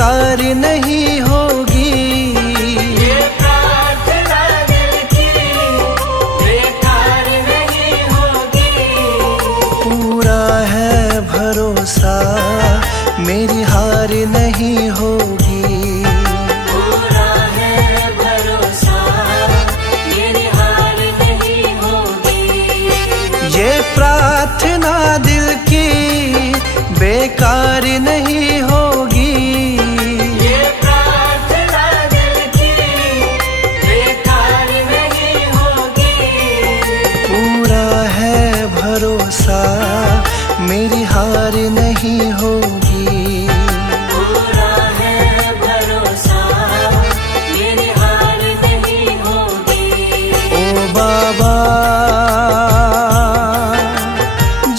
बेकार नहीं होगी। ये प्रार्थना दिल की बेकार नहीं होगी। पूरा है भरोसा मेरी हार नहीं होगी। पूरा है भरोसा मेरी हार नहीं होगी। ये प्रार्थना दिल की बेकार नहीं होगी। ये प्रार्थना दिल की बेकार नहीं होगी। पूरा है भरोसा मेरी हार नहीं होगी। पूरा है भरोसा मेरी हार नहीं होगी। ओ बाबा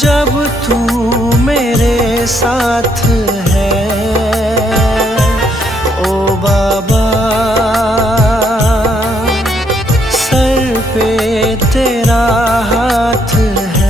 जब तू मेरे साथ है, ओ बाबा सर पे तेरा हाथ है।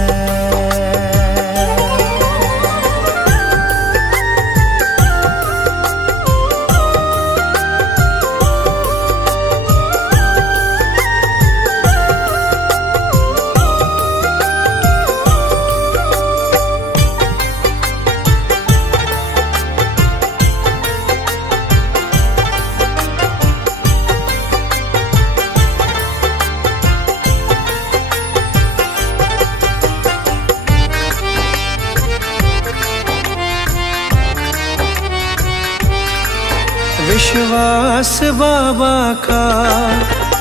विश्वास बाबा का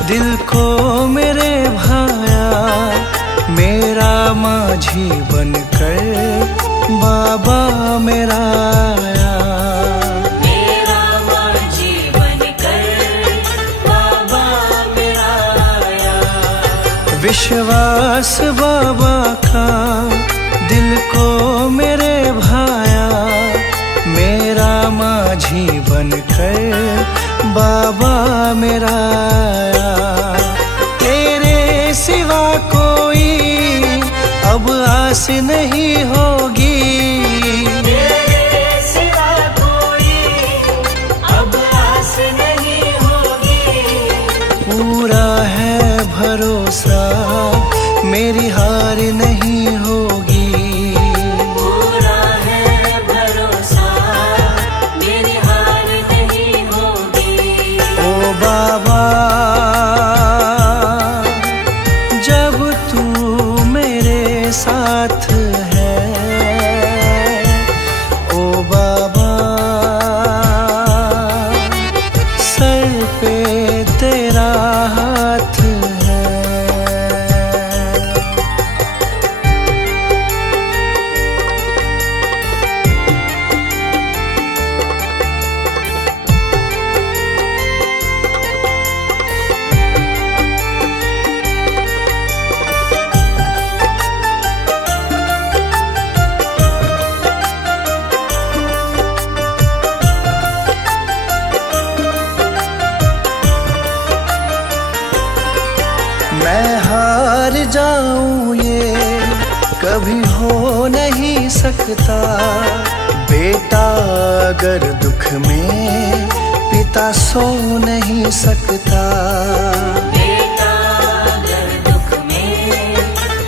दिल को मेरे भाया, मेरा माझी बनकर बाबा मेरा आया। मेरा माझी बनकर बाबा मेरा आया। विश्वास बाबा का दिल को मेरे भाया, मेरा माझी बनकर बाबा मेरा आया। तेरे सिवा कोई अब आस नहीं होगी। तेरे सिवा कोई अब आस नहीं होगी। पूरा है भरोसा मेरी हार नहीं होगी। पूरा है भरोसा मेरी हार नहीं होगी। ओ बाबा जब तू मेरे साथ है, ओ बाबा सर पे तेरा हाथ है। मैं हार जाऊं ये कभी हो नहीं सकता। बेटा अगर दुख में पिता सो नहीं सकता। बेटा अगर दुख में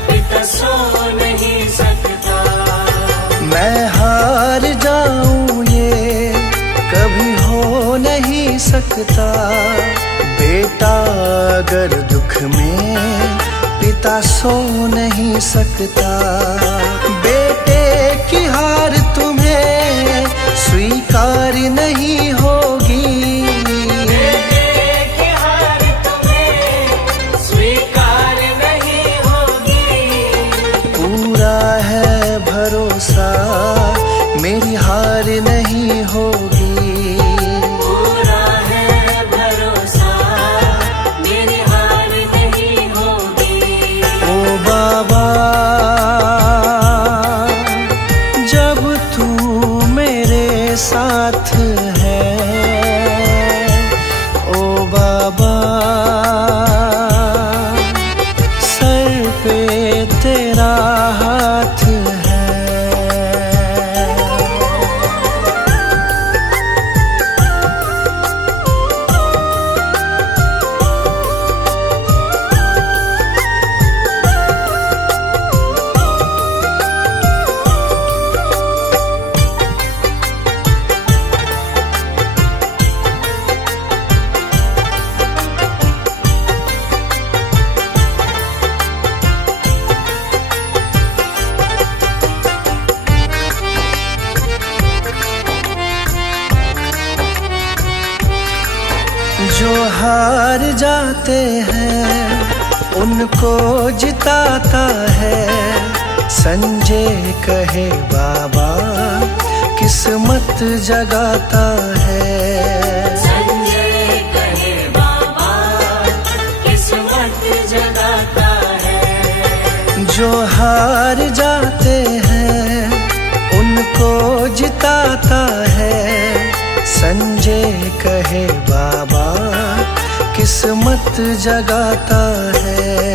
पिता सो नहीं सकता। मैं हार जाऊं ये कभी हो नहीं सकता। बेटा अगर दुख में पिता सो नहीं सकता। बेटे की हार तुम्हें स्वीकार नहीं होगी। बेटे की हार तुम्हें स्वीकार नहीं होगी। पूरा है भरोसा मेरी हार नहीं होगी। पूरा है भरोसा मेरी हार नहीं होगी। ओ बाबा जब तू मेरे साथ है, ओ बाबा सर पे तेरा हाथ है। जो हार जाते हैं उनको जिताता है। संजय कहे बाबा किस्मत जगाता है। संजय कहे बाबा किस्मत जगाता है। जो हार जाते हैं उनको जिताता है। संजय कहे बाबा किस्मत जगाता है।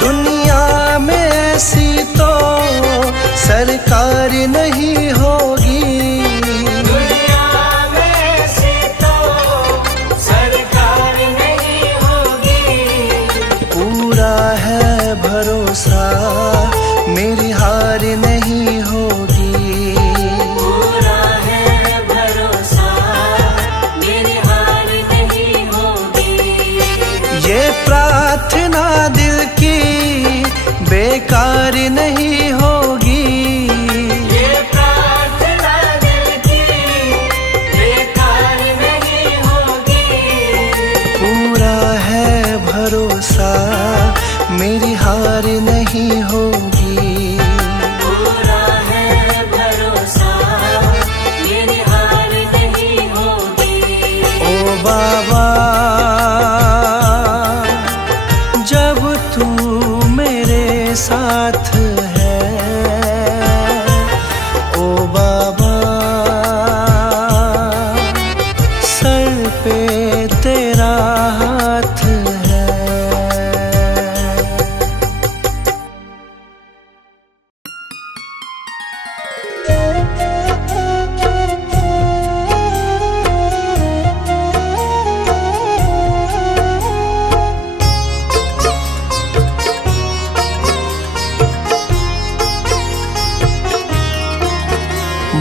दुनिया में ऐसी तो सरकार नहीं होगी। दुनिया में ऐसी तो सरकार नहीं होगी। पूरा है भरोसा मेरी हार नहीं होगी। पूरा है भरोसा मेरी हार नहीं होगी। ये प्रार्थना दिल की बेकार नहीं होगी। ये प्रार्थना दिल की बेकार नहीं होगी। पूरा है भरोसा मेरी हार नहीं होगी। पूरा है भरोसा मेरी हार नहीं होगी। ओ बाबा जब तू मेरे साथ है। ओ बाबा सर पे तेरा हाथ है।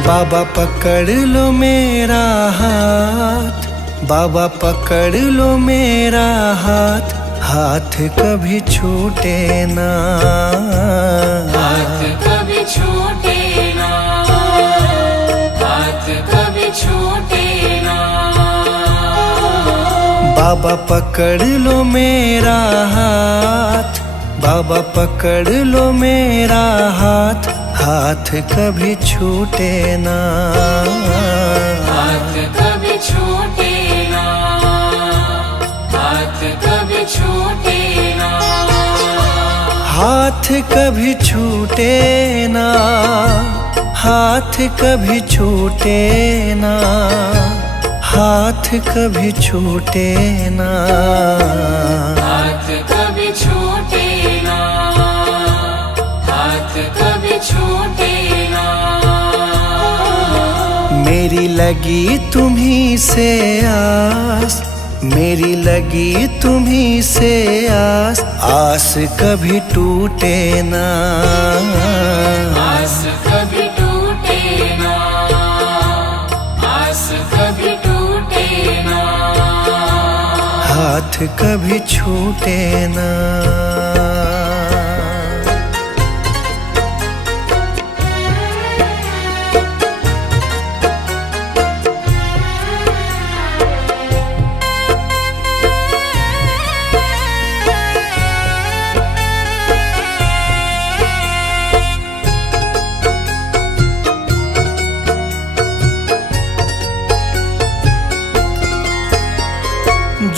बाबा पकड़ लो मेरा हाथ। बाबा पकड़ लो मेरा हाथ। हाथ कभी छूटे ना। हाथ कभी छूटे ना। हाथ कभी छूटे ना। बाबा पकड़ लो मेरा हाथ। बाबा पकड़ लो मेरा हाथ। हाथ कभी छूटे ना। हाथ कभी छूटे ना। हाथ कभी छूटे ना। हाथ कभी छूटे ना। हाथ कभी छूटे ना। हाथ कभी छूटे ना। हाथ कभी छूटे ना। हाथ कभी छूटे ना। मेरी लगी तुम्ही से आस। मेरी लगी तुम्ही से आस। आस कभी टूटे ना। आस कभी टूटे ना। आस कभी टूटे ना। हाथ कभी छूटे ना।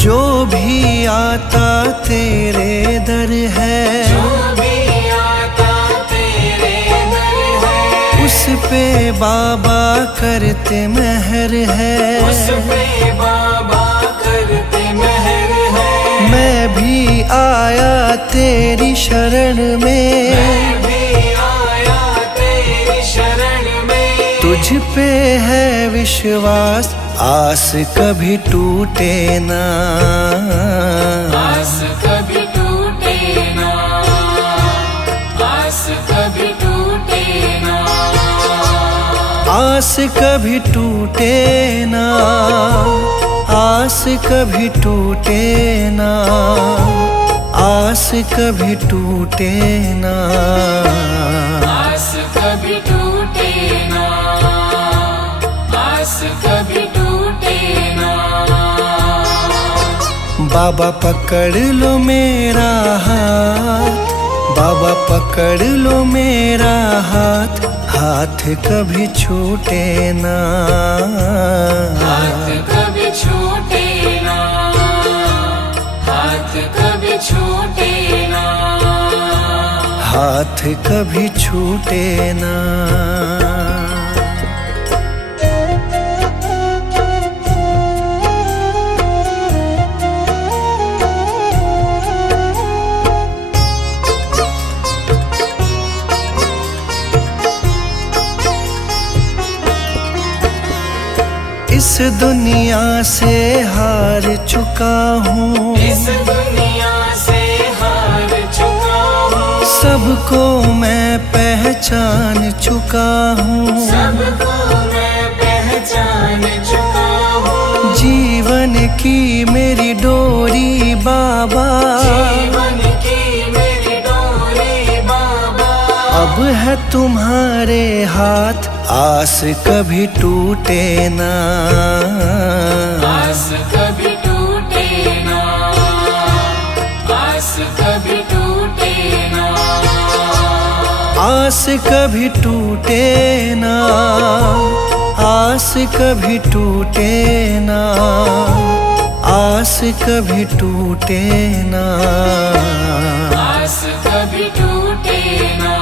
जो भी आता तेरे दर है। जो भी आता तेरे दर है। उस पे बाबा करते मेहर है। उस पे बाबा करते मेहर है। मैं भी आया तेरी शरण में। मैं भी आया तेरी शरण में। तुझ पे है विश्वास। आस कभी टूटे ना। आस कभी टूटे ना। आस कभी टूटे ना। आस कभी टूटे ना। आस कभी टूटे ना। आस कभी टूटे ना। आस कभी टूटे ना। आस कभी टूटे ना। बाबा पकड़ लो मेरा हाथ, बाबा पकड़ लो मेरा हाथ, हाथ कभी छूटे ना, हाथ कभी छूटे ना, हाथ कभी छूटे ना, हाथ कभी छूटे ना। इस दुनिया से हार चुका हूँ, इस दुनिया से हार चुका हूँ, सबको मैं पहचान चुका हूँ, सबको मैं पहचान चुका हूँ। जीवन की मेरी डोरी बाबा, जीवन की मेरी डोरी बाबा, अब है तुम्हारे हाथ, आस कभी टूटे ना, आस कभी टूटे ना, आस कभी टूटे ना, आस कभी टूटे ना, आस कभी टूटे ना, आस कभी टूटे ना, आस कभी टूटे ना,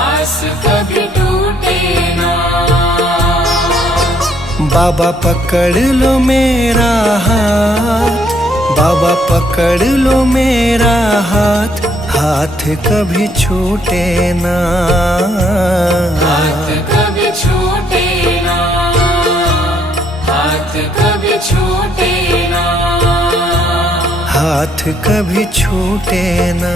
आस कभी टूटे ना। बाबा पकड़ लो मेरा हाथ, बाबा पकड़ लो मेरा हाथ, हाथ कभी छूटे ना, हाथ कभी छूटे ना, हाथ कभी छूटे ना, हाथ कभी छूटे ना।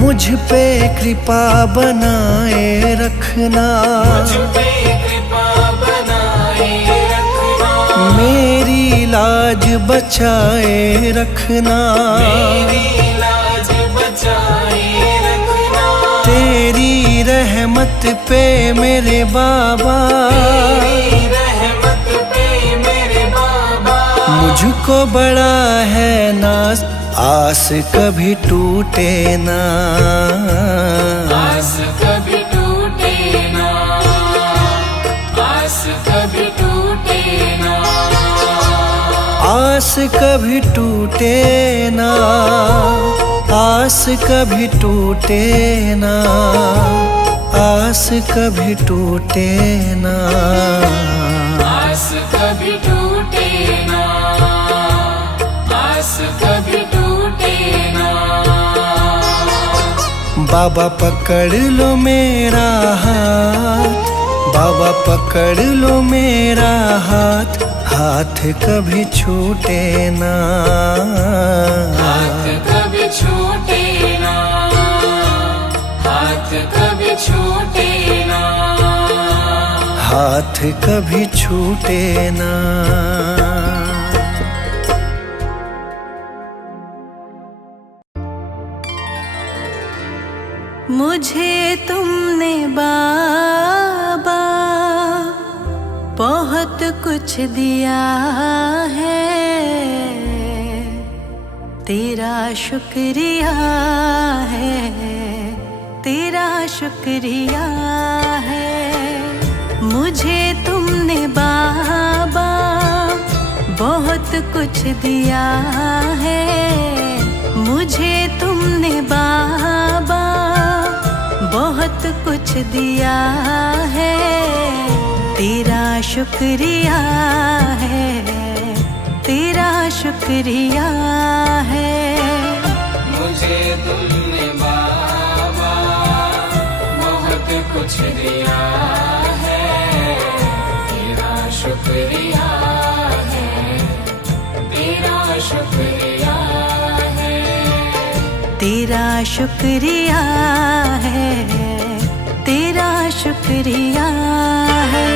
मुझ पे कृपा बनाए रखना, मुझ पे कृपा बनाए रखना, मेरी लाज बचाए रखना, मेरी लाज बचाए रखना, तेरी रहमत पे मेरे बाबा, तेरी रहमत पे मेरे बाबा, मुझको बड़ा है नाज, आस कभी टूटे ना, आस कभी टूटे ना, आस कभी टूटे ना, आस कभी टूटे ना, आस कभी टूटे ना, आस कभी टूटे ना, आस कभी टूटे ना, आस कभी टूटे ना। बाबा पकड़ लो मेरा हाथ, बाबा पकड़ लो मेरा हाथ, हाथ कभी छूटे ना, हाथ कभी छूटे ना, हाथ कभी छूटे ना, हाथ कभी छूटे ना। मुझे तुमने बाबा बहुत कुछ दिया है, तेरा शुक्रिया है, तेरा शुक्रिया है। मुझे तुमने बाबा बहुत कुछ दिया है, मुझे तुमने बाबा बहुत कुछ दिया है, तेरा शुक्रिया है, तेरा शुक्रिया है। मुझे तुमने बाबा बहुत कुछ दिया है, तेरा शुक्रिया है, तेरा शुक्रिया है। तेरा शुक्रिया है, तेरा शुक्रिया है।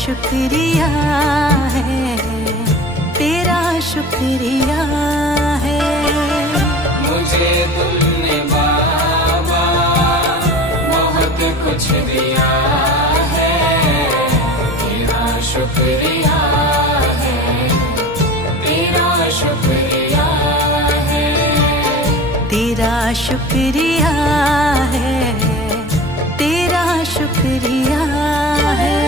शुक्रिया है, तेरा शुक्रिया है। मुझे तुमने बाबा बहुत कुछ दिया है, तेरा शुक्रिया है, तेरा शुक्रिया है, तेरा शुक्रिया है, तेरा शुक्रिया है।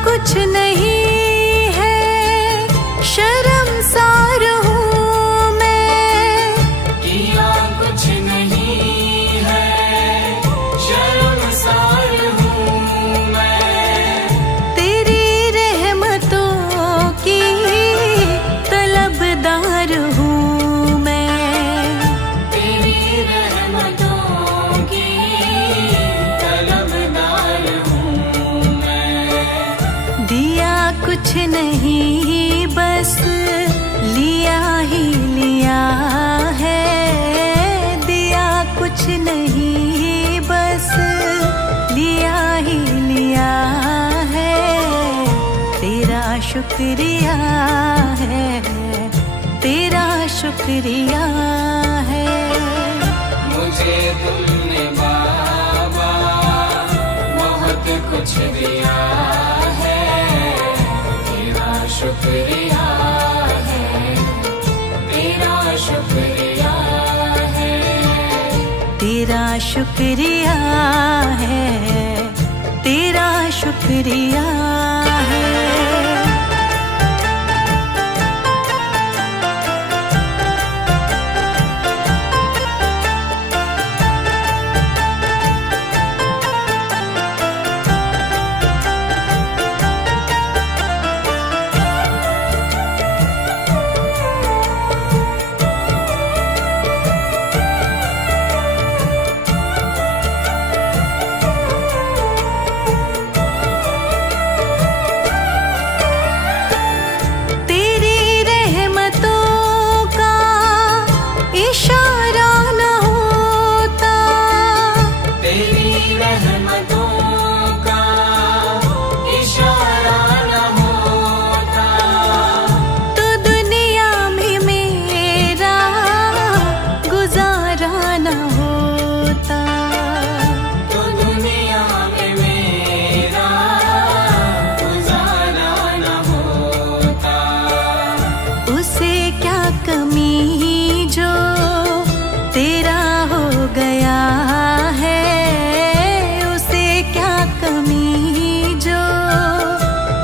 कुछ नहीं है शर्मसार हूँ मैं, किया कुछ नहीं है शर्मसार हूँ मैं, तेरी रहमतों की तलबदार हूँ मैं, तेरी रहमतों की तलबदार हूँ मैं। दिया कुछ नहीं बस लिया ही लिया है, दिया कुछ नहीं बस लिया ही लिया है, तेरा शुक्रिया है, तेरा शुक्रिया है। मुझे तुमने बाबा बहुत कुछ दिया है, शुक्रिया है, तेरा शुक्रिया है, तेरा शुक्रिया है, तेरा शुक्रिया है।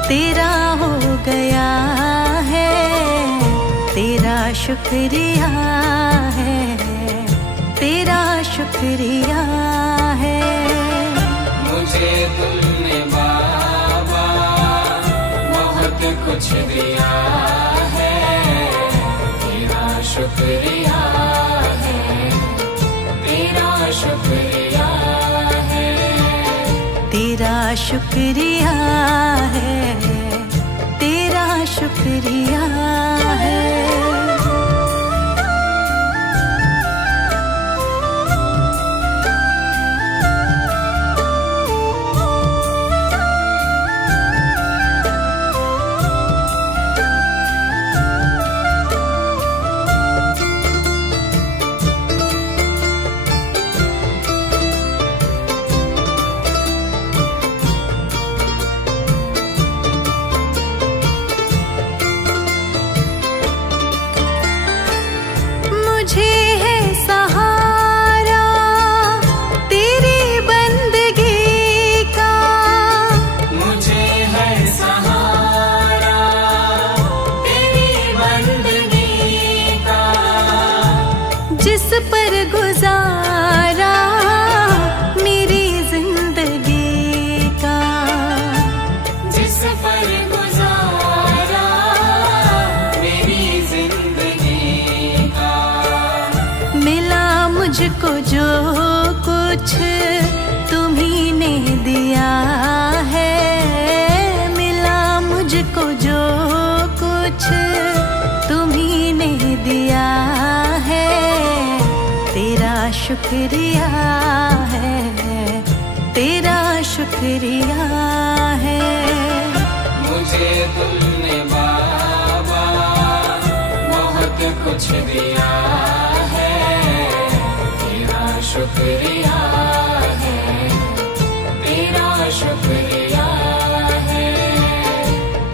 तेरा हो गया शुक्रिया है, तेरा शुक्रिया है। मुझे तुमने बाबा बहुत कुछ दिया है, तेरा शुक्रिया है, तेरा शुक्रिया है, तेरा शुक्रिया है, तेरा शुक्रिया है। मुझे है सहारा तेरी बंदगी का, मुझे है सहारा तेरी बंदगी का, जिस पर गुजारा मेरी जिंदगी का, जिस पर गुजारा मेरी जिंदगी का। मिला मुझको जो कुछ तुम्ही ने दिया है, मिला मुझको जो कुछ तुम्ही ने दिया है, तेरा शुक्रिया है, तेरा शुक्रिया है। मुझे तुमने बाबा बहुत कुछ दिया है, तेरा शुक्रिया है, तेरा शुक्रिया है,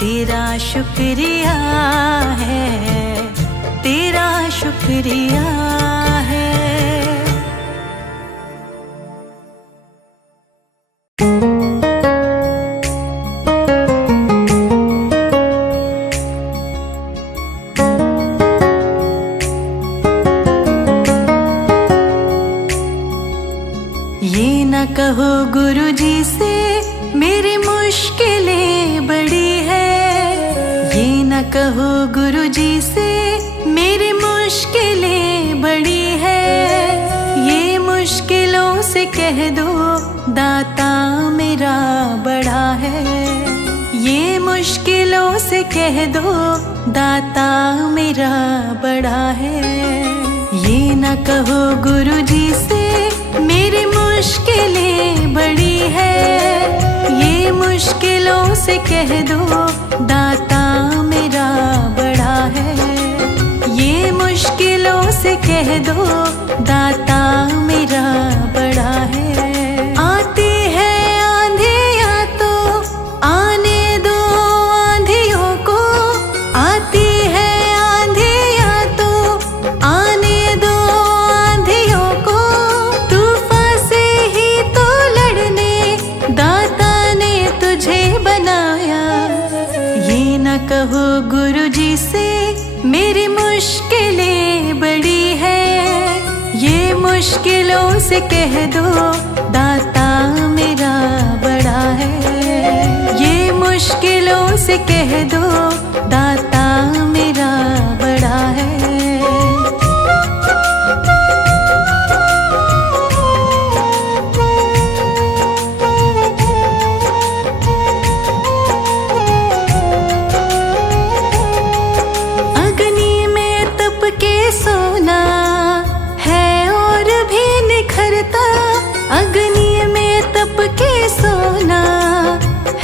तेरा शुक्रिया है, तेरा शुक्रिया है। ये न कहो गुरुजी से मेरी मुश्किलें बड़ी है, ये न कहो गुरुजी से मेरी मुश्किलें बड़ी है, ये मुश्किलों से कह दो दाता मेरा बड़ा है, ये मुश्किलों से कह दो दाता मेरा बड़ा है। ये न कहो गुरुजी से मेरी मुश्किलें बड़ी है, ये मुश्किलों से कह दो दाता मेरा बड़ा है, ये मुश्किलों से कह दो दाता मेरा बड़ा है। आती है आंधियाँ तो आने दो आंधियों को, आती है आंधियाँ तो आने दो आंधियों को, तूफान से ही तो लड़ने दाता ने तुझे बनाया। ये न कहो गुरुजी से मेरी मुश्किलें बड़ी है, ये मुश्किलों से कह दो दाता मेरा बड़ा है, ये मुश्किलों से कह दो दाता मेरा बड़ा है। अग्नि में तप के सोना है और भी निखरता, अग्नि में तप के सोना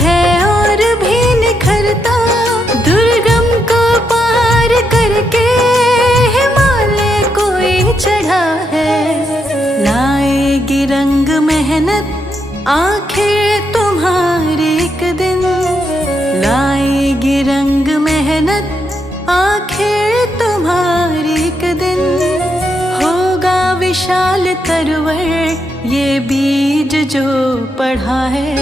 है और भी निखरता, दुर्गम को पार करके हिमालय कोई चढ़ा है। लाएगी रंग मेहनत आखिर तुम्हारे एक दिन, लाएगी रंग मेहनत आखिर तुम्हारी एक दिन, होगा विशाल तरवर ये बीज जो पढ़ा है।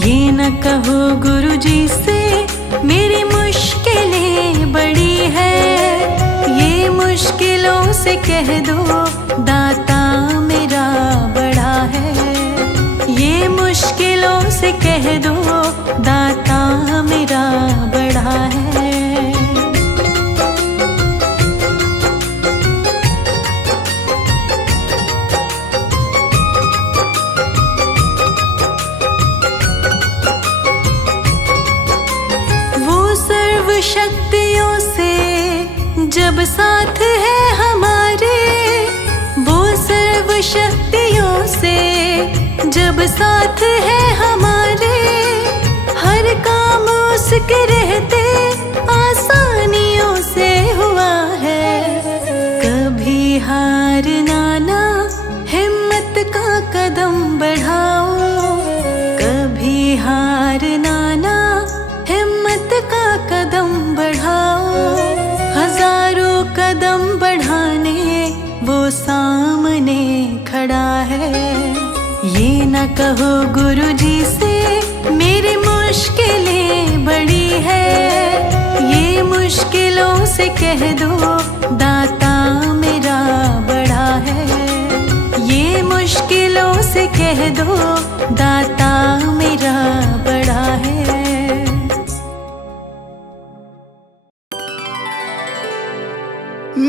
ये न कहो गुरुजी से मेरी मुश्किलें बड़ी है, ये मुश्किलों से कह दो दाता मेरा बड़ा है। ये मुश्किलों से कह दो दाता मेरा बड़ा है। शक्तियों से जब साथ है हमारे, वो सर्व शक्तियों से जब साथ है हमारे, हर काम उसके रहते आसानियों से हुआ है। कभी हारना ना, हिम्मत का कदम बढ़ाओ। कभी हारना ना, हिम्मत का कदम बढ़ाओ। हजारों कदम बढ़ाने वो सामने खड़ा है। ये न कहो गुरुजी से मेरी मुश्किलें बड़ी है। ये मुश्किलों से कह दो दाता मेरा बड़ा है। ये मुश्किलों से कह दो दाता मेरा बड़ा है।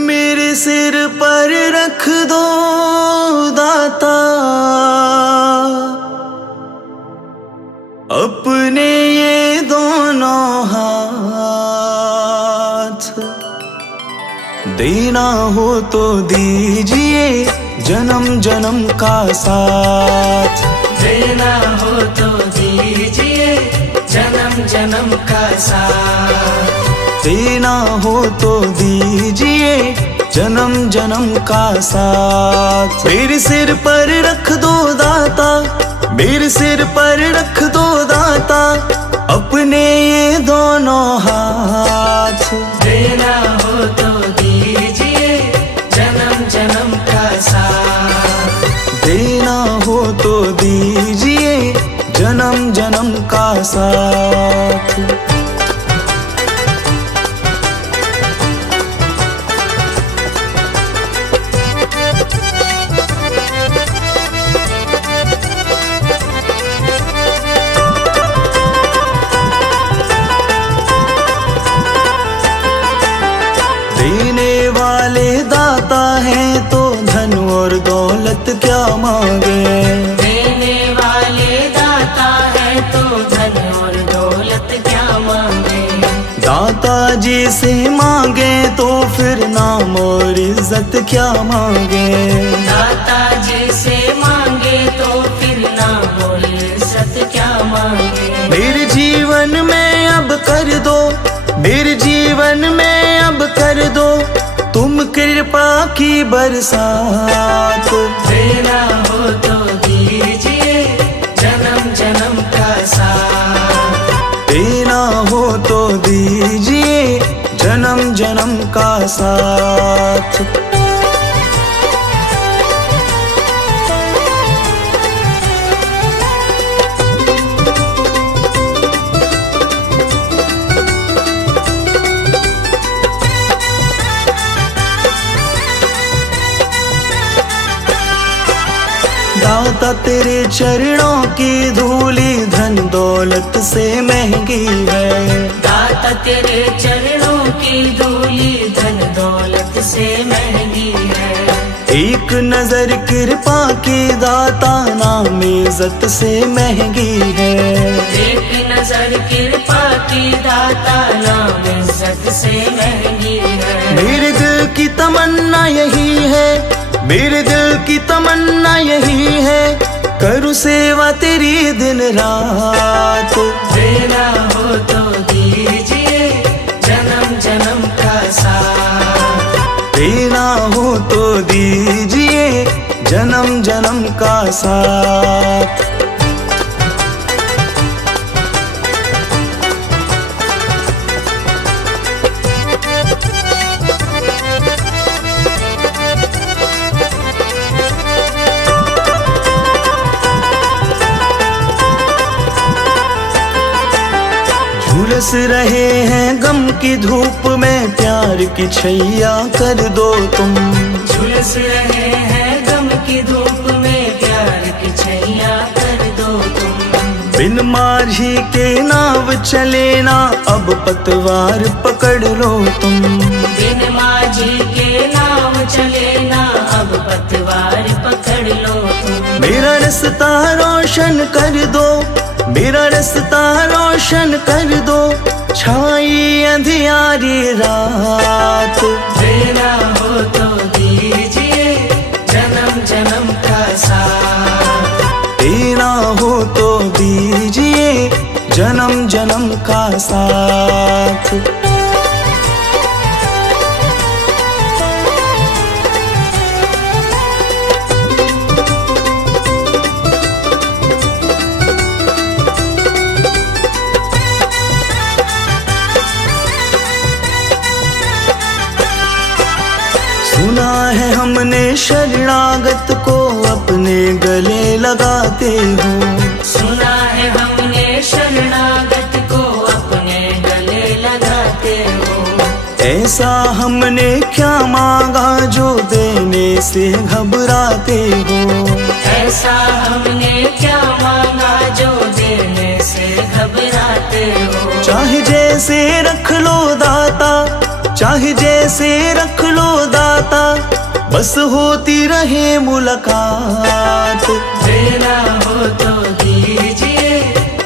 मेरे सिर पर रख दो दाता अपने ये दोनों हाथ। देना हो तो दीजिए जन्म जन्म का साथ। देना हो तो दीजिए जन्म जन्म का साथ। देना हो तो दीजिए जन्म जन्म का साथ। मेरे सिर पर रख दो दाता, मेरे सिर पर रख दो दाता अपने ये दोनों हाथ। देना हो तो दीजिए जन्म जन्म का साथ। देना हो तो दीजिए जन्म जन्म का साथ। देने वाले दाता हैं तो धन और दौलत क्या मांगे। देने वाले दाता है तो धन और दौलत क्या मांगे। दाता जी से मांगे तो फिर नाम और इज्जत क्या मांगे। दाता जी से मांगे तो फिर नाम और इज्जत क्या मांगे। मेरे जीवन में अब कर दो, मेरे जीवन में अब कर दो तुम कृपा की बरसात। देना हो तो दीजिए जन्म जन्म का साथ। देना हो तो दीजिए जन्म जन्म का साथ। दाता तेरे चरणों की धूली धन दौलत से महंगी है। दाता तेरे चरणों की धूली धन दौलत से महंगी है। एक नजर कृपा की दाता नाम इज्जत से महंगी है। एक नजर कृपा की दाता नाम इज्जत से महंगी है। मेरे दिल की तमन्ना यही है, मेरे दिल की तमन्ना यही है करूँ सेवा तेरी दिन रात। देना हो तो दीजिए जन्म जन्म का साथ। देना हो तो दीजिए जन्म जन्म का साथ। झुलस रहे हैं गम की धूप में, प्यार की छैया कर दो तुम। झुलस रहे हैं गम की धूप में, प्यार की छैया कर दो तुम। बिन माझी के नाव चले ना, अब पतवार पकड़ लो तुम। बिन माझी के नाव चले ना, अब पतवार पकड़ लो तुम। मेरा रास्ता रोशन कर दो, मेरा रास्ता रोशन कर दो, छाई अंधियारी रात। देना हो तो दीजिए जन्म जन्म का साथ। देना हो तो दीजिए जन्म जन्म का साथ। सुना है हमने शरणागत को अपने गले लगाते हो। सुना है हमने शरणागत को अपने गले लगाते हो। ऐसा हमने क्या मांगा जो देने से घबराते हो। ऐसा हमने क्या मांगा जो देने से घबराते हो। चाहे जैसे रख लो दाता, चाहे जैसे रख लो दाता, बस होती रहे मुलाकात। देना हो तो दीजिए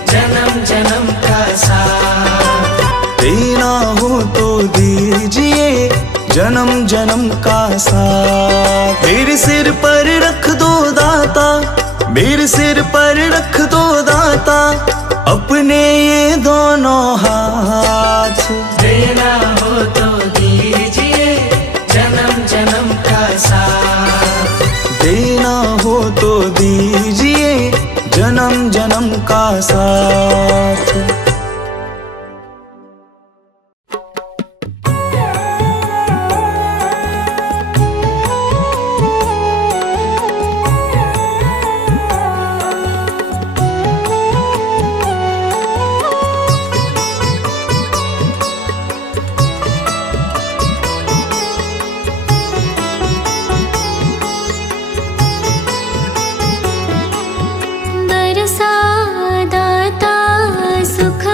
जन्म जन्म का साथ। देना हो तो दीजिए जन्म जन्म का साथ। मेरे सिर पर रख दो दाता, मेरे सिर पर रख दो दाता, अपने ये दोनों हाथ। देना हो तो दीजिए जन्म जन्म का साथ। देना हो तो दीजिए जन्म जन्म का साथ। बरसा दाता सुख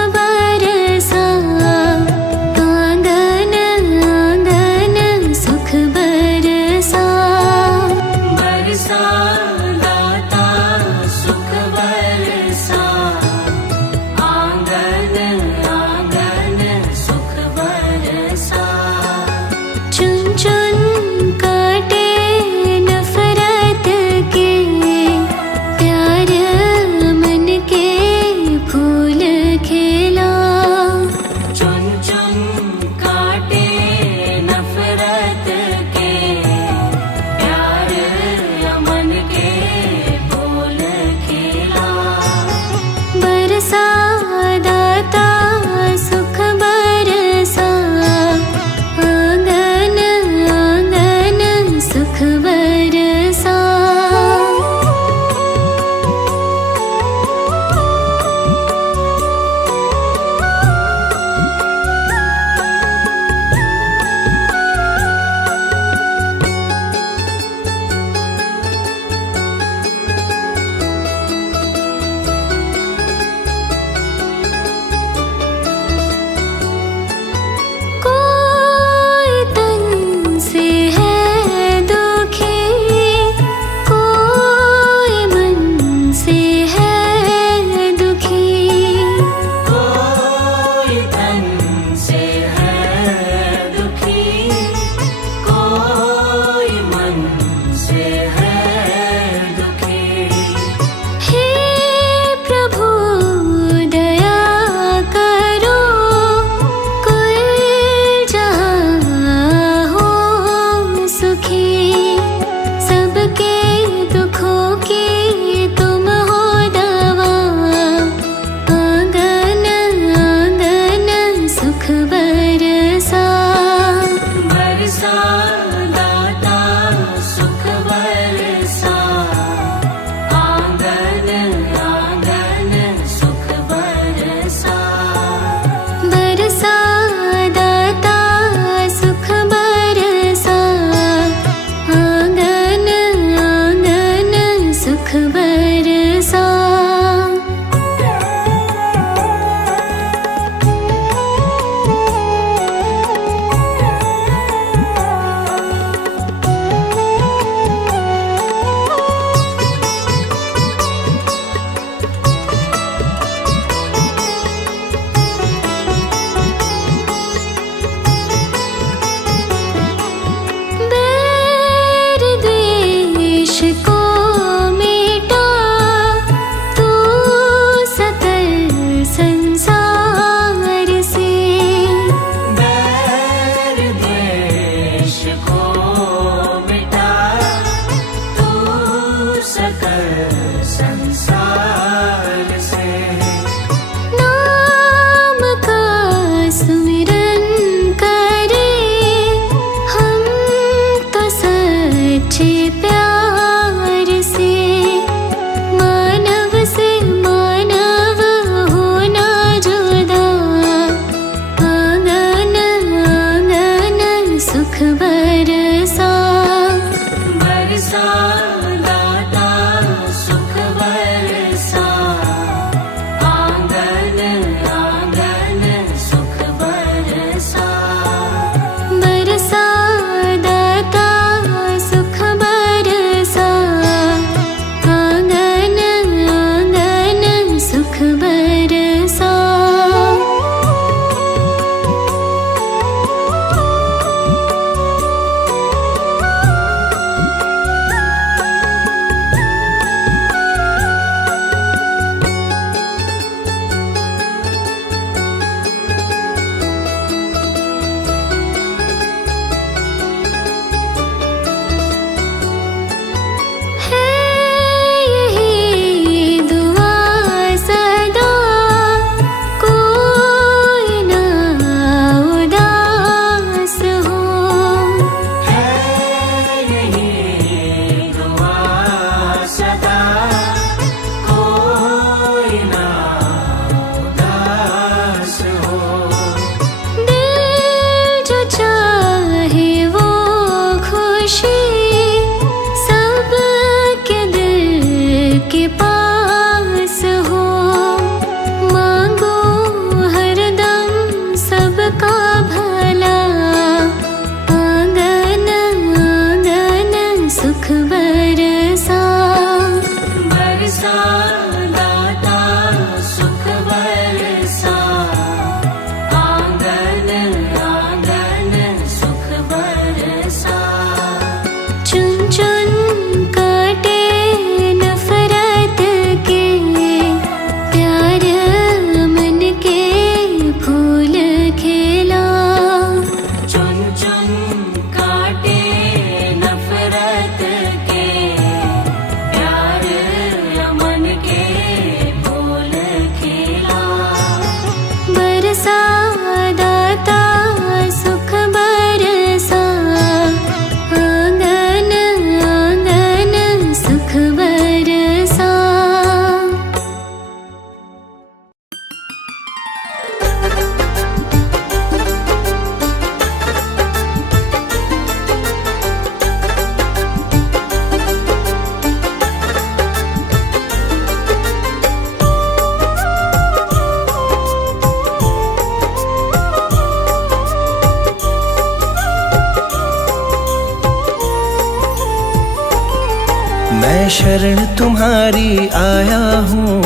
शरण तुम्हारी आया हूँ,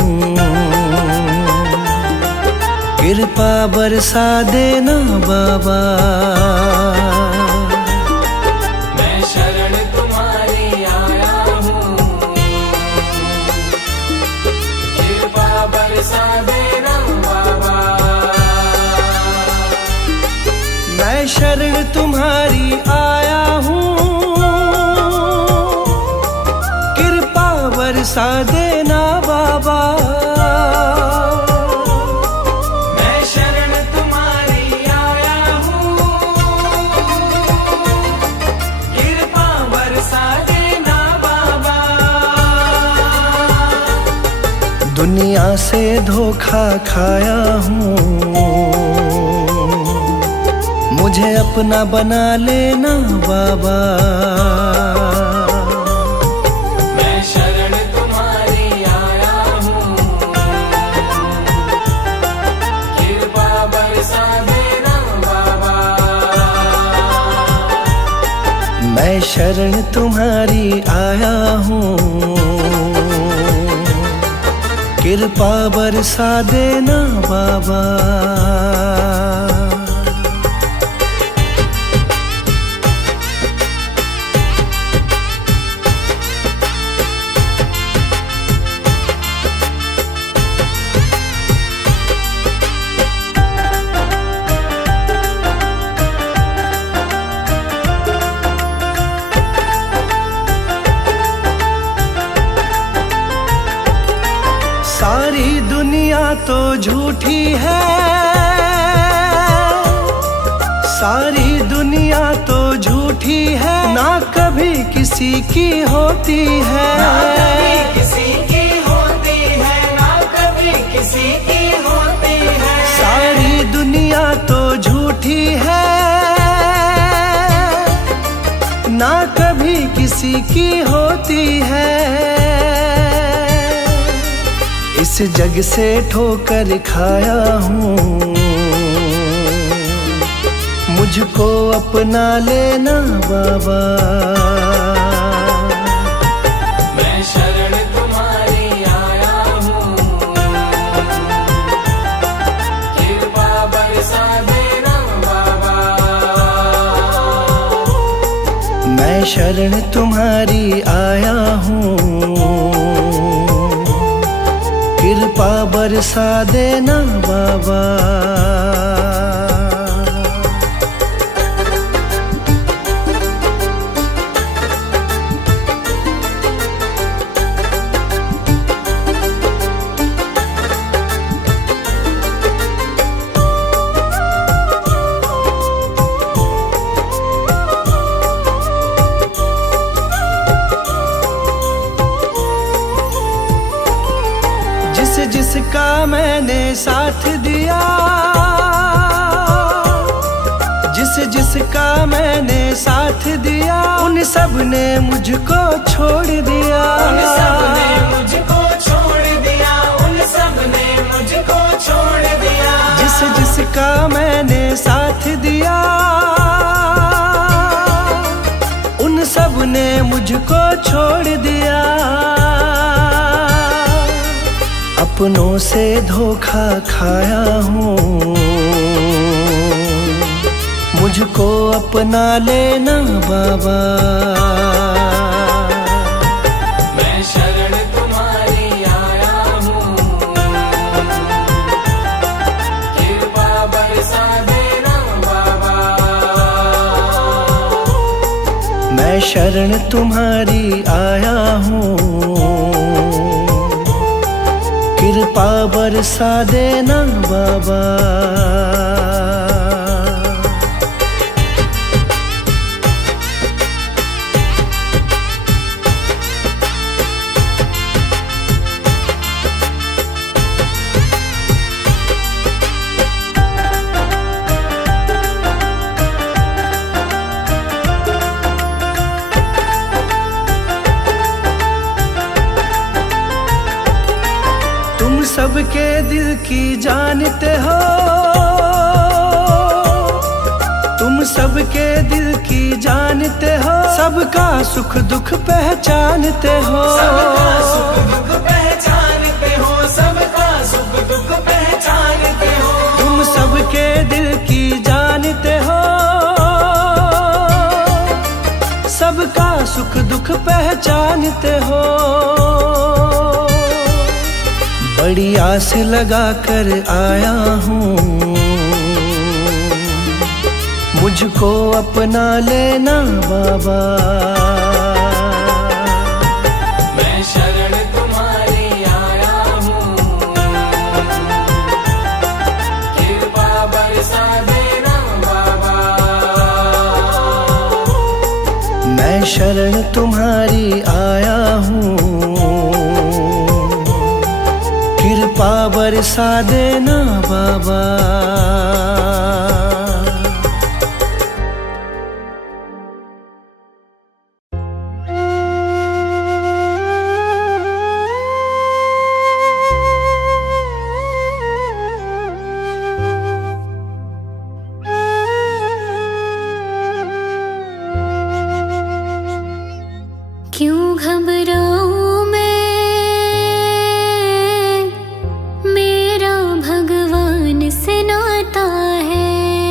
कृपा बरसा देना बाबा। मैं शरण तुम्हारी आया हूँ, कृपा बरसा देना बाबा। मैं शरण तुम्हारी आया हूँ, कृपा बरसा देना बाबा। मैं शरण तुम्हारी आया हूँ, कृपा बरसा देना बाबा। दुनिया से धोखा खाया हूँ, मुझे अपना बना लेना बाबा। मैं शरण तुम्हारी आया हूँ, कृपा बरसा देना बाबा। मैं शरण तुम्हारी आया हूँ, कृपा बरसा देना बाबा। सारी दुनिया तो झूठी है, सारी दुनिया तो झूठी है, ना कभी किसी की होती है। ना कभी किसी की होती है, ना कभी किसी की होती है। सारी दुनिया तो झूठी है, ना कभी किसी की होती है। इस जग से ठोकर खाया हूँ, मुझको अपना लेना बाबा। मैं शरण तुम्हारी आया हूँ, कृपा बरसा देना बाबा। मैं शरण तुम्हारी आया हूँ, कृपा बरसा देना बाबा। जिसका मैंने साथ दिया, जिसका मैंने साथ दिया, उन सब ने मुझको छोड़ दिया। उन सब ने मुझको छोड़ दिया, उन सब ने मुझको छोड़ दिया। जिसका मैंने साथ दिया, उन सब ने मुझको छोड़ दिया। अपनों से धोखा खाया हूँ, मुझको अपना लेना बाबा। मैं शरण तुम्हारी आया हूँ, कृपा बरसा देना बाबा। मैं शरण तुम्हारी आया हूँ, कृपा बरसा देना बाबा। सबके दिल की जानते हो, तुम सबके दिल की जानते हो, सबका सुख दुख पहचानते हो। सबका सुख दुख पहचानते हो, सबका सुख दुख पहचानते हो। तुम सबके दिल की जानते हो, सबका सुख दुख पहचानते हो। बड़ी आस लगा कर आया हूँ, मुझको अपना लेना बाबा। मैं शरण तुम्हारी आया हूँ, कृपा बरसा देना बाबा। मैं शरण तुम्हारी आया हूँ, कृपा बरसा देना बाबा। क्यों घबराऊं मैं, मेरा भगवान से नाता है।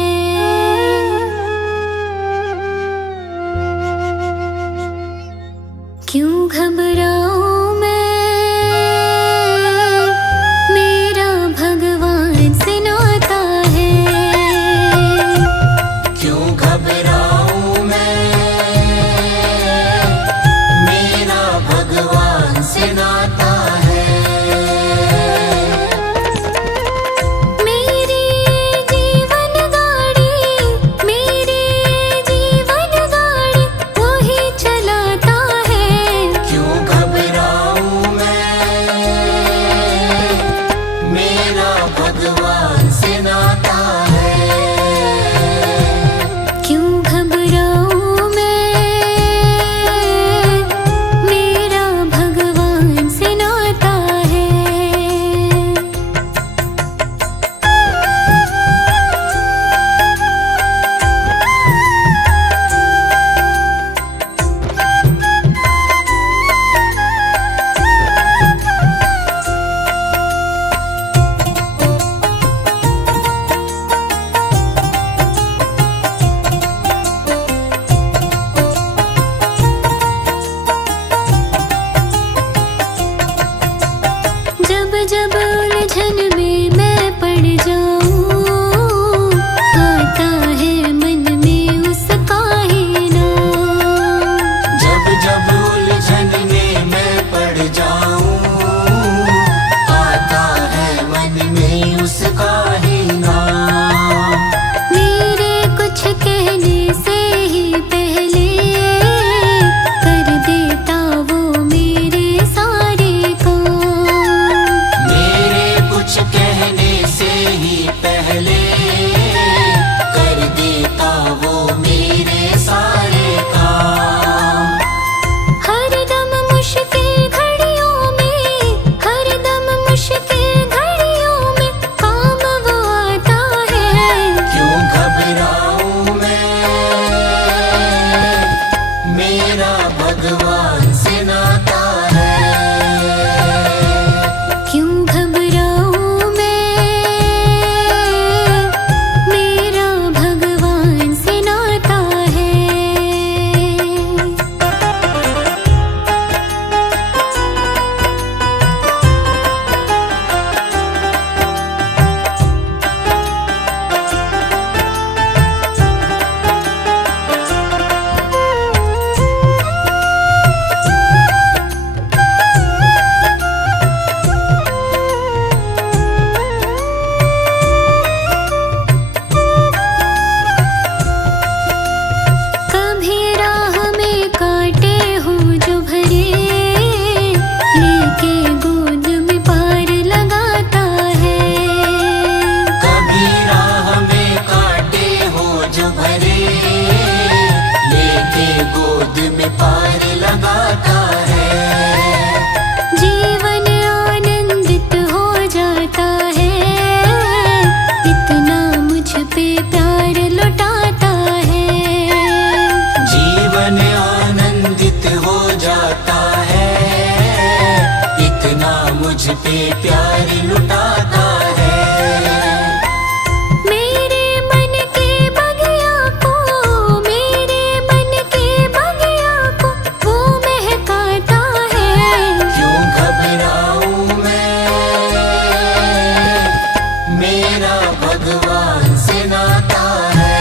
भगवान से नाता है।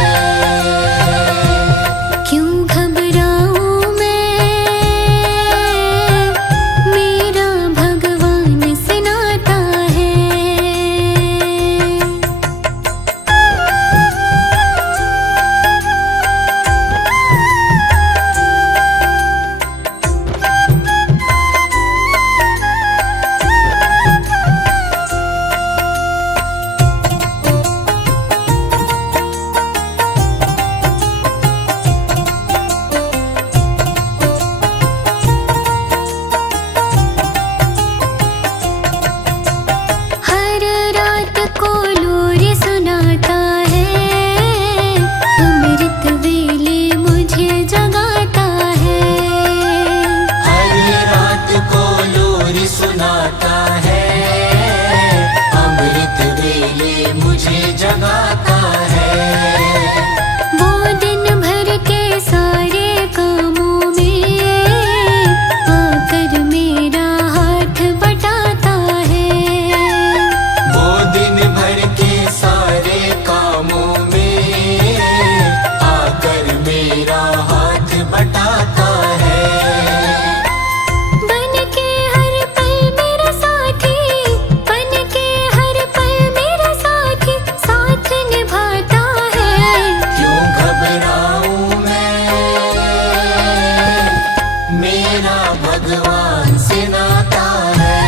क्यों घबराऊं मैं, मेरा भगवान से नाता है। हर रात को लोरी सुनाता है, अमृत वेले मुझे जगाता है। हर रात को लोरी सुनाता है, अमृत वेले मुझे जगाता है। वो दिन भर के सारे कामों में आकर मेरा हाथ बटाता है। वो दिन भर के सारे कामों में आकर मेरा हाथ बटाता है। बन के हर पल मेरा साथी, बन के हर पल मेरा साथी, साथ निभाता है। क्यों घबराऊं मैं, मेरा भगवान से नाता है।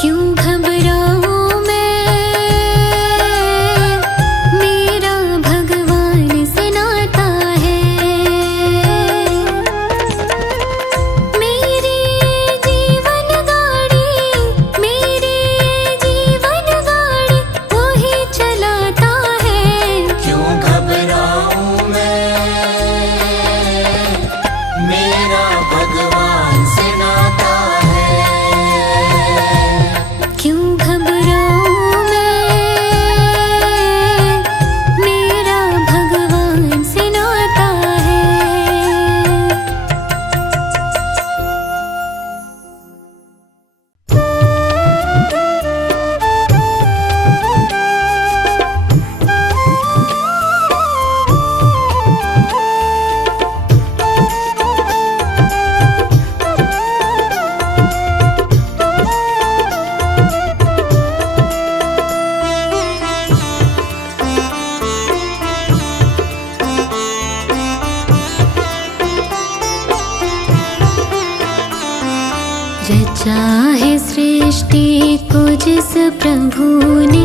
क्यों घबराऊं मैं, मेरा भगवान से नाता है। मेरी जीवन गाड़ी, मेरी जीवन गाड़ी वो ही चलाता है। क्यों घबराऊं मैं, मेरा भगवान से नाता है। क्यों घबराऊं मैं, मेरा भगवान से नाता है। रचा है सृष्टि को जिस प्रभु ने,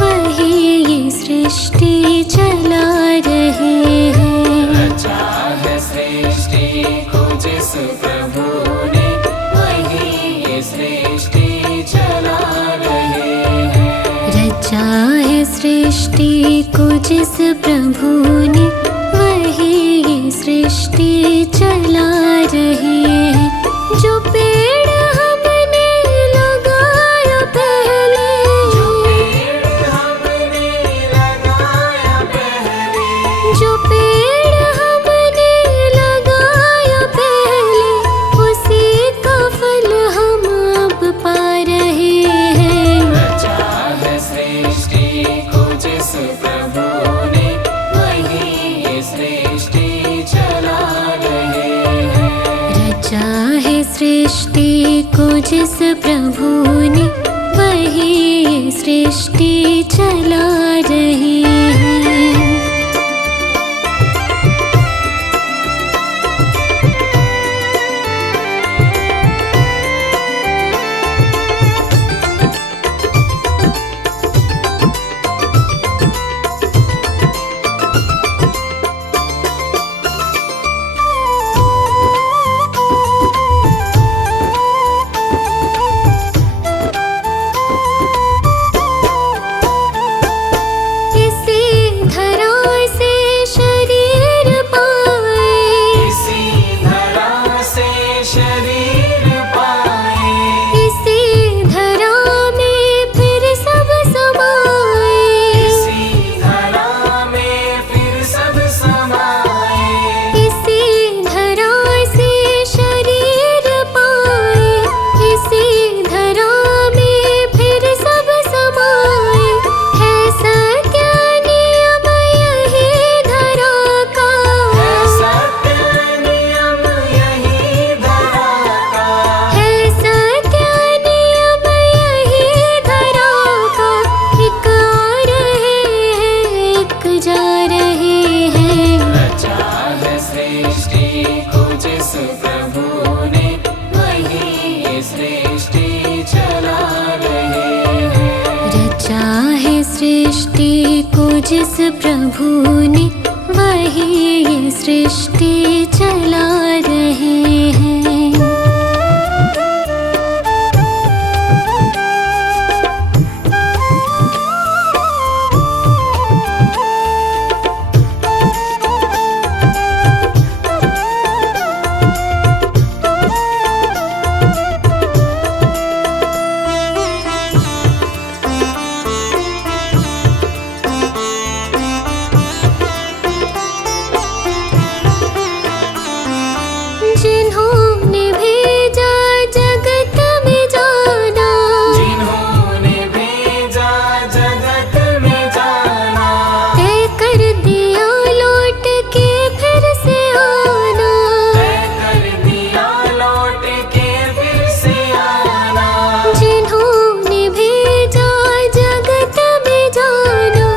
वही ये सृष्टि चला रहे हैं। रचा है सृष्टि को जिस प्रभु ने, वही ये सृष्टि चला रहे हैं। रचा है सृष्टि को जिस प्रभु ने, वही ये सृष्टि चला रहे हैं। जो पेड़ हमने लगाया पहले, जो पेड़ हमने लगाया पहले, जो पेड़ हमने लगाया पहले, उसी का फल हम अब पा रहे हैं। रचा है सृष्टि को जिस प्रभु ने, वही ये सृष्टि चला रहे हैं। रचा है सृष्टि को जिस प्रभु ने, वही ये सृष्टि चला रहे हैं। रचा है सृष्टि को जिस प्रभु ने, वही ये सृष्टि चला रहे हैं। जिन्होंने भेजा जगत में जाना, जिन्होंने भेजा जगत में जाना, तय कर दिया लौट के फिर से आना। तय कर दिया लौट के फिर से आना। जिन्होंने भेजा जगत में जाना,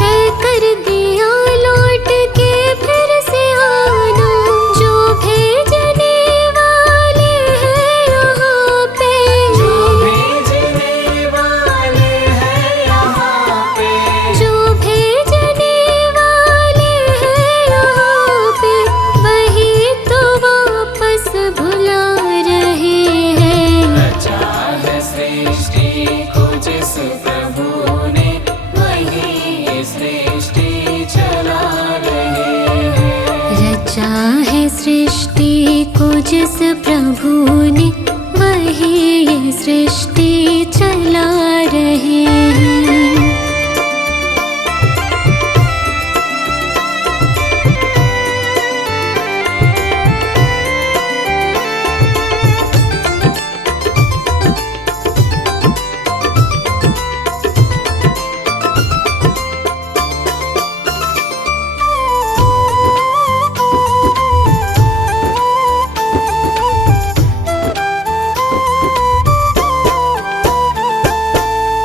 तय कर दिया लौट के फिर से आना। जो भेजने वाले हैं यहाँ पे, जो भेजने वाले हैं यहाँ पे, जो भेजने वाले हैं यहाँ पे, वही तो वापस बुला रहे हैं। रचा है सृष्टि को जिस प्रभु ने, वही ये सृष्टि चला रहे हैं। रचा है सृष्टि को जिस प्रभु ने, वही ये सृष्टि चला रहे हैं।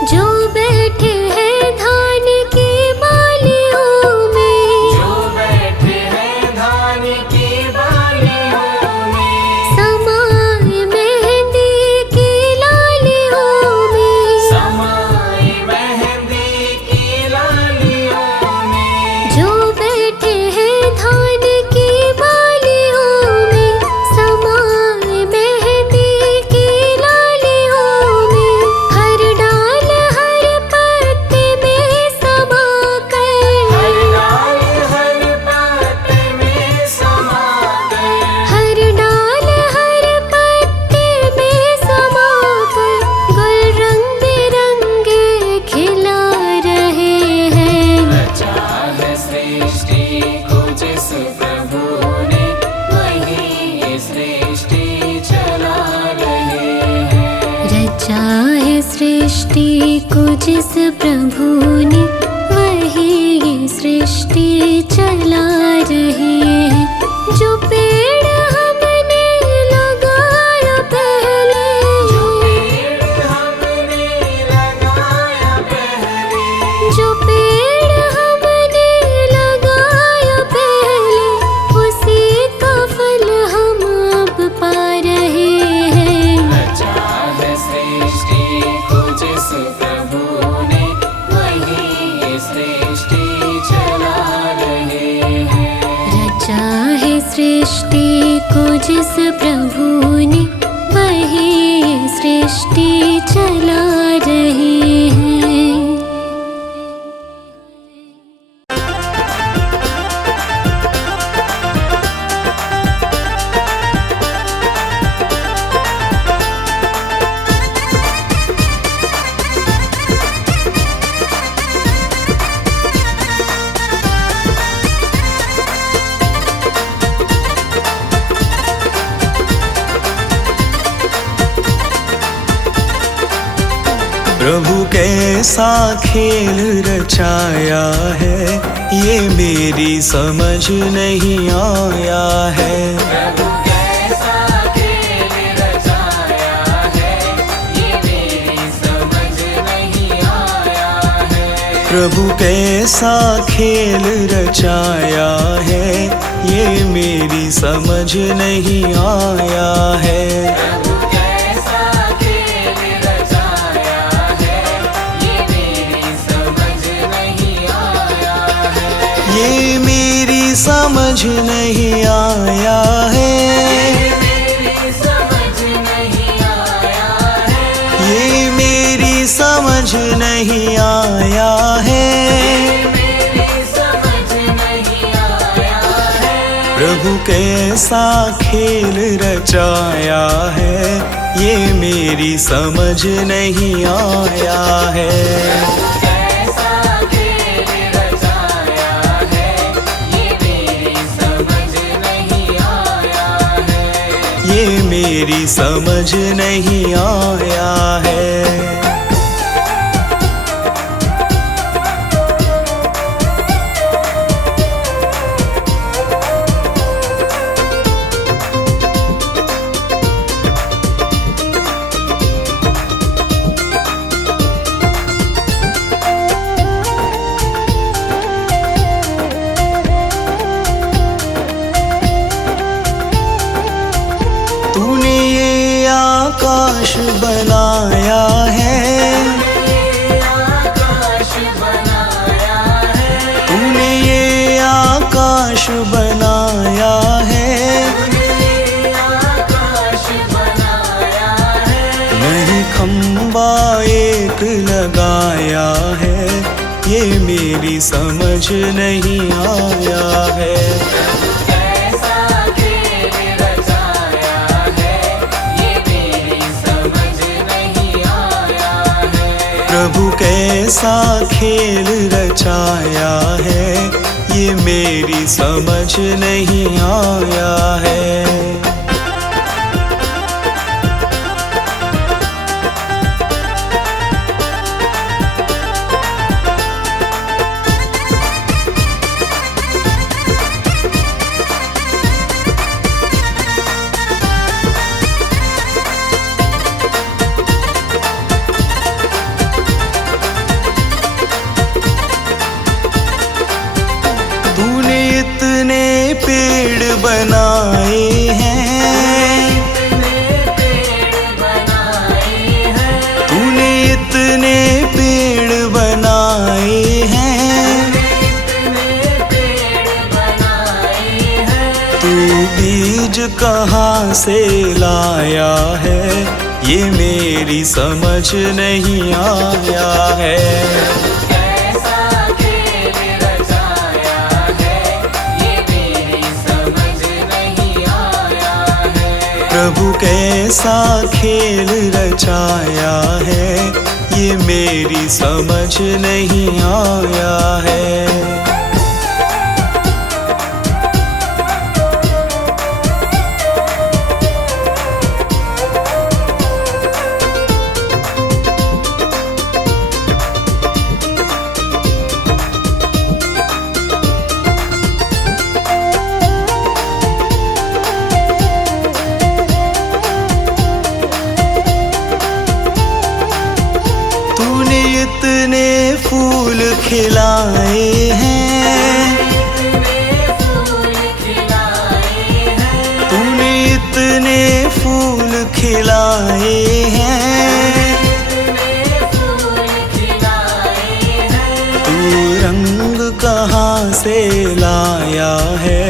जो बैठे हैं धान की बालियों में, जो बैठे हैं धान की बालियों में, समाए मेहंदी की लालियों में। समाए मेहंदी की लालियों में। जो बैठे हैं धान की बालियों में, समाए मेहंदी की लालियों में। हर डाल हर पत्ते में समा कर, हर डाल हर पत्ते में समा कर, हर डाल हर पत्ते में समा कर, गुल रंग बिरंगे खिला रहे हैं। रचा है सृष्टि को जिस प्रभु ने, वही ये सृष्टि चला रहे हैं। रचा है सृष्टि को जिस प्रभु ने, वही ये सृष्टि चला रहे हैं। जो पेड़ हमने लगाया पहले, जो पेड़ हमने लगाया पहले, जो पेड़ हमने लगाया पहले, उसी का फल हम अब पा रहे हैं। रचा है सृष्टि को जिस प्रभु ने, वही ये सृष्टि चला रहे हैं। रचा है सृष्टि को जिस प्रभु ने, वही ये सृष्टि चला रहे हैं। प्रभु कैसा खेल रचाया है, ये मेरी समझ नहीं आया है। प्रभु कैसा खेल रचाया है, ये मेरी समझ नहीं आया है। प्रभु कैसा खेल रचाया है, ये मेरी समझ नहीं आया है। प्रभु कैसा खेल रचाया है, ये मेरी ये मेरी समझ नहीं आया है, मेरी समझ नहीं आया है, ये मेरी समझ नहीं आया है। मेरी समझ नहीं आया है। प्रभु कैसा खेल रचाया है, ये मेरी समझ नहीं आया है। कैसा खेल रचाया है, ये मेरी समझ नहीं आया है। ये मेरी समझ नहीं आया है। तूने ये आकाश बनाया है, आकाश बनाया है, तूने ये आकाश बनाया है। आकाश बनाया है। नहीं खंबा एक लगाया है, ये मेरी समझ नहीं आया है। कैसा खेल रचाया है, ये मेरी समझ नहीं आया है। प्रभु कैसा खेल रचाया है, ये मेरी समझ नहीं आया है। तूने इतने पेड़ बनाए हैं, पेड़ बनाए हैं, तूने इतने पेड़ बनाए हैं। पेड़ बनाए हैं। तू बीज कहाँ से लाया है, ये मेरी समझ नहीं आया है। कैसा खेल रचाया है, ये मेरी समझ नहीं आया है। प्रभु कैसा खेल रचाया है, ये मेरी समझ नहीं आया है। तूने इतने फूल खिलाए हैं, फूल खिलाए हैं। तूने इतने फूल खिलाए हैं। फूल खिलाए हैं। तू रंग कहाँ से लाया है,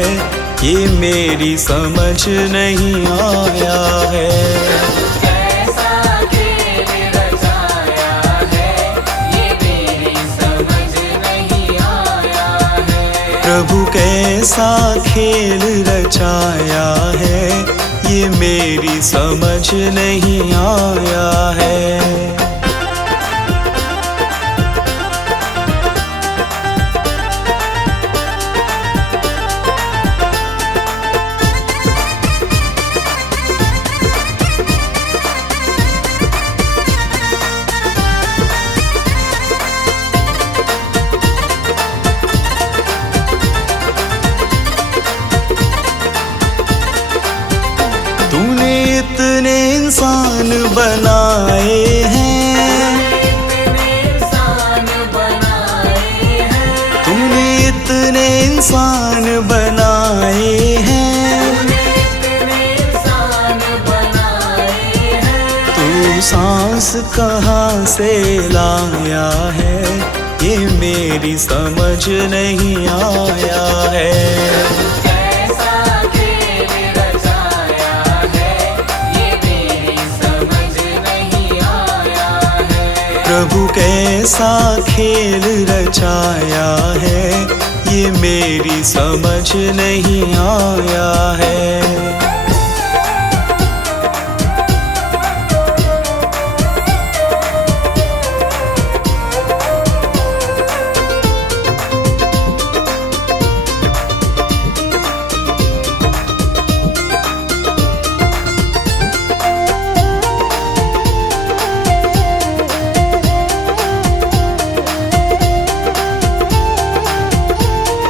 ये मेरी समझ नहीं आया है। कैसा खेल रचाया है, ये मेरी समझ नहीं आया है। प्रभु कैसा खेल रचाया है, ये मेरी समझ नहीं आया है। तूने इतने इंसान बनाए हैं, इंसान बनाए हैं। तूने इतने इंसान बनाए हैं। इंसान बनाए हैं। तू सांस कहाँ से लाया है, ये मेरी मेरी समझ नहीं आया है। कैसा खेल रचाया है, ये मेरी समझ नहीं आया है। प्रभु कैसा खेल रचाया है, ये मेरी समझ नहीं आया है।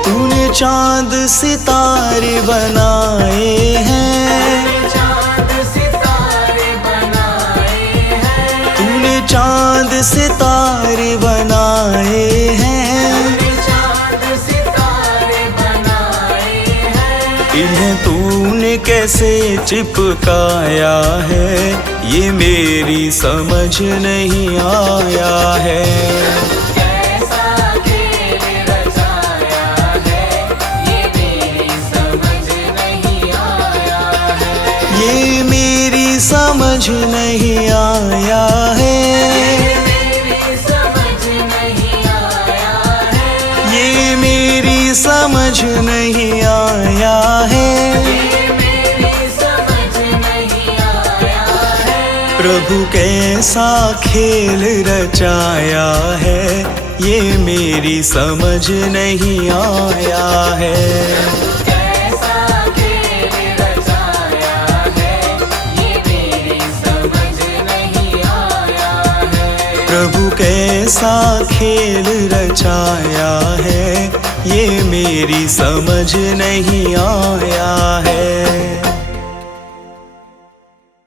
तूने चांद सितारे बनाए हैं, चांद सितारे बनाए हैं, तूने चांद सितारे बनाए हैं। चांद सितारे बनाए हैं। इन्हें तूने कैसे चिपकाया है, ये मेरी समझ नहीं आया है। ये मेरी समझ नहीं आया है। ये मेरी समझ नहीं आया है। प्रभु कैसा खेल रचाया है, ये मेरी समझ नहीं आया है। प्रभु कैसा खेल रचाया है, ये मेरी समझ नहीं आया है।